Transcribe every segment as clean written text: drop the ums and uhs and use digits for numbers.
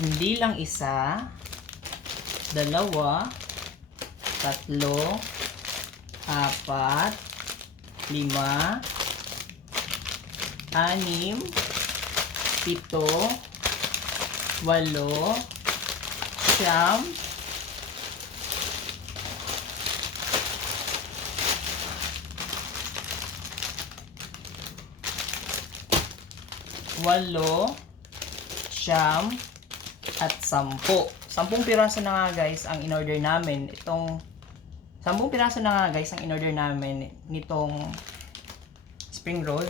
Hindi lang isa, dalawa, tatlo, apat, lima, anim, pito, walo, siyam, walo, siyam, at 10. 10 piraso na nga guys ang in-order namin. 10 piraso na nga guys ang in-order namin nitong spring roll.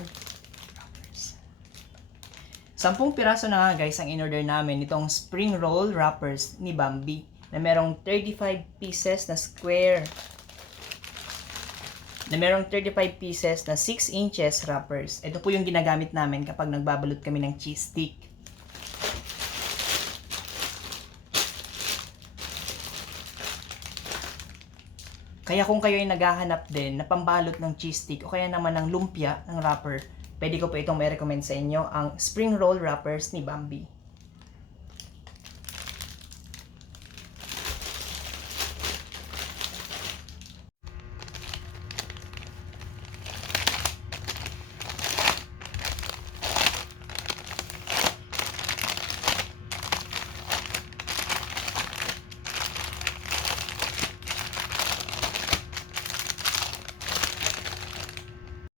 10 piraso na nga guys ang in-order namin nitong spring roll wrappers ni Bambi na merong 35 pieces na square. Na merong 35 pieces na 6 inches wrappers. Ito po yung ginagamit namin kapag nagbabalot kami ng cheese stick. Kaya kung kayo ay naghahanap din na pambalot ng cheese stick o kaya naman ng lumpia ng wrapper, pwede ko po itong may recommend sa inyo, ang spring roll wrappers ni Bambi.